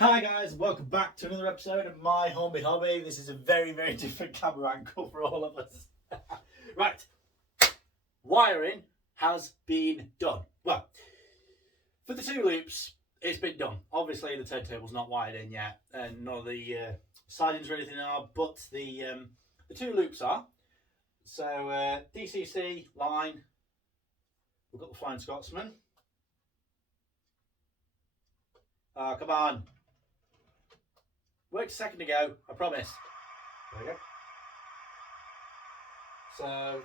Hi guys, welcome back to another episode of my Hornby hobby. This is a very different camera angle for all of us. Right, wiring has been done. Well, for the two loops, it's been done. Obviously the turntable's not wired in yet, and none of the sidings or anything are, but the two loops are. So DCC line, we've got the Flying Scotsman. Oh, come on. Worked a second ago, I promise. There we go. So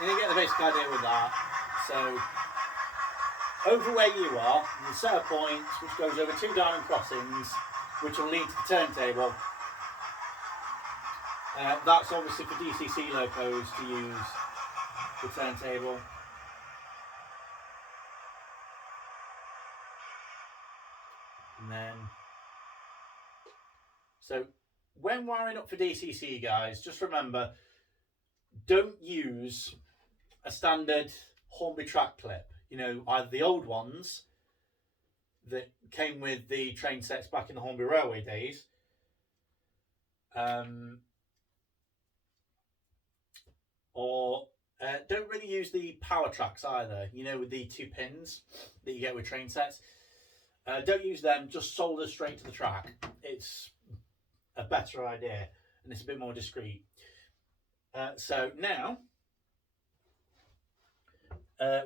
you get the basic idea with that. So over where you are, there's a set of points which goes over two diamond crossings, which will lead to the turntable. That's obviously for DCC locos to use the turntable. And then, so when wiring up for DCC, guys, just remember, don't use a standard Hornby track clip. You know, either the old ones that came with the train sets back in the Hornby Railway days, or don't really use the power tracks either, you know, with the 2 pins that you get with train sets. Don't use them, just solder straight to the track. It's a better idea and it's a bit more discreet. So now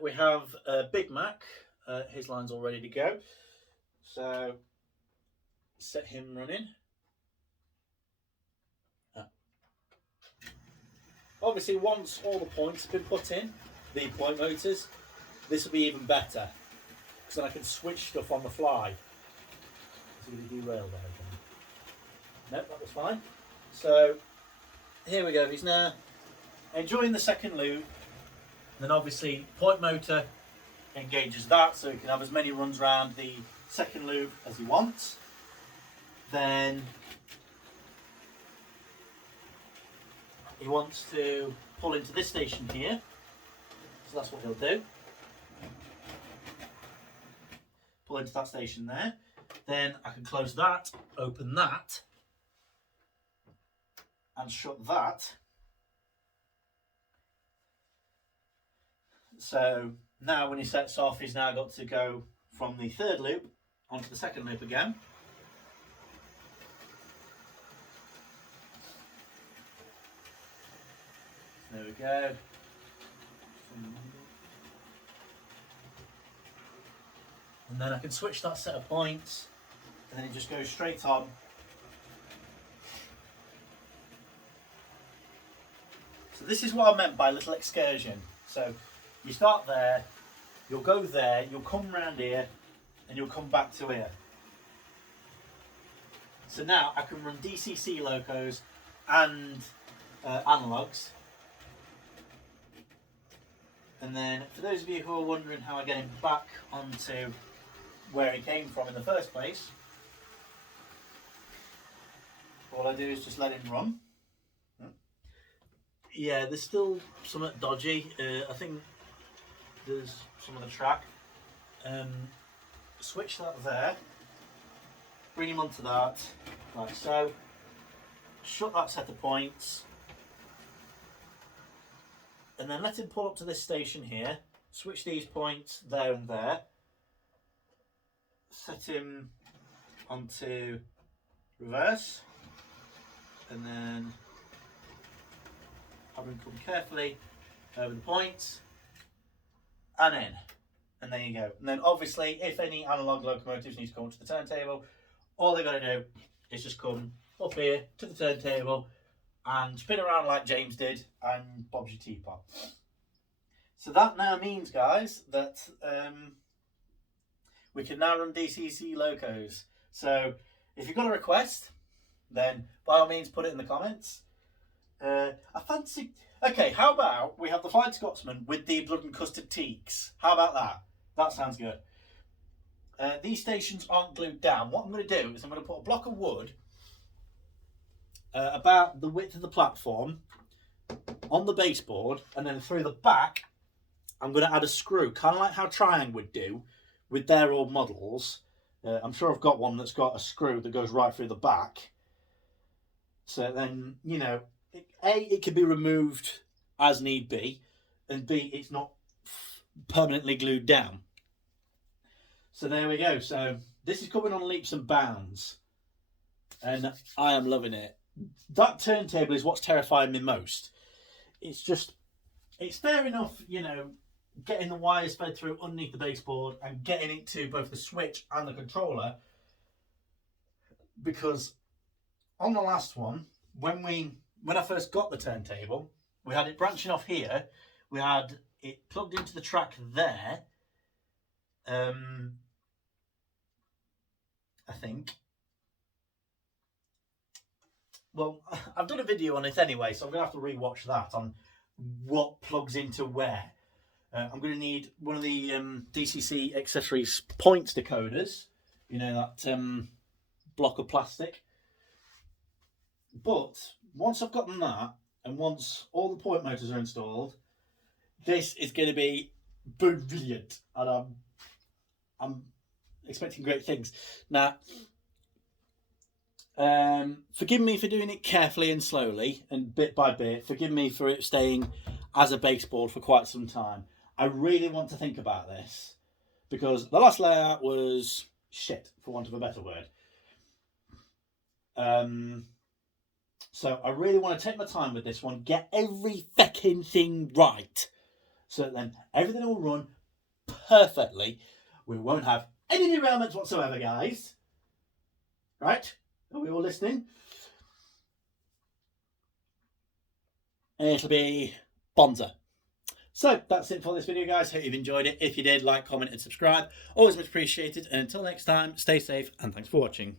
we have Big Mac. His line's all ready to go. So set him running. Obviously, once all the points have been put in, the point motors, this will be even better. Because then I can switch stuff on the fly. Is he going to derail there again? Nope, that was fine. So here we go. He's now enjoying the second loop. Then obviously point motor engages that, so he can have as many runs around the second loop as he wants. Then he wants to pull into this station here, so that's what he'll do. Pull into that station there. Then I can close that, open that, and shut that. So now when he sets off, he's now got to go from the third loop onto the second loop again. There we go. And then I can switch that set of points, and then it just goes straight on. So this is what I meant by little excursion. So you start there, you'll go there, you'll come round here, and you'll come back to here. So now I can run DCC locos and analogues. And then for those of you who are wondering how I get him back onto where he came from in the first place, all I do is just let him run. Yeah, there's still something dodgy. I think there's some of the track. Switch that there. Bring him onto that, like so. Shut that set of points. And then let him pull up to this station here. Switch these points there and there. Set him onto reverse. And then have him come carefully over the points and in. And there you go. And then obviously, if any analog locomotives need to come to the turntable, all they've got to do is just come up here to the turntable and spin around like James did, and Bob's your teapot. So that now means, guys, that we can now run DCC locos. So if you've got a request, then by all means put it in the comments. I fancy... Okay, how about we have the Flying Scotsman with the blood and custard teaks? How about that? That sounds good. These stations aren't glued down. What I'm going to do is I'm going to put a block of wood about the width of the platform on the baseboard, and then through the back I'm going to add a screw, kind of like how Triang would do with their old models. I'm sure I've got one that's got a screw that goes right through the back. So then, you know, it can be removed as need be, and B, it's not permanently glued down. So there we go. So this is coming on leaps and bounds, and I am loving it. That turntable is what's terrifying me most. It's fair enough, you know, getting the wires fed through underneath the baseboard and getting it to both the switch and the controller, because on the last one, when I first got the turntable, we had it branching off here. We had it plugged into the track there. I think. Well, I've done a video on it anyway, so I'm going to have to re-watch that on what plugs into where. I'm going to need one of the DCC accessories points decoders. You know, that block of plastic. But once I've gotten that, and once all the point motors are installed, this is going to be brilliant. And I'm expecting great things. Now, forgive me for doing it carefully and slowly and bit by bit. Forgive me for it staying as a baseboard for quite some time. I really want to think about this, because the last layout was shit, for want of a better word. So I really want to take my time with this one, get every fecking thing right, so that then everything will run perfectly. We won't have any derailments whatsoever, guys. Right? Are we all listening? And it'll be bonza. So that's it for this video, guys. Hope you've enjoyed it. If you did, like, comment and subscribe. Always much appreciated. And until next time, stay safe and thanks for watching.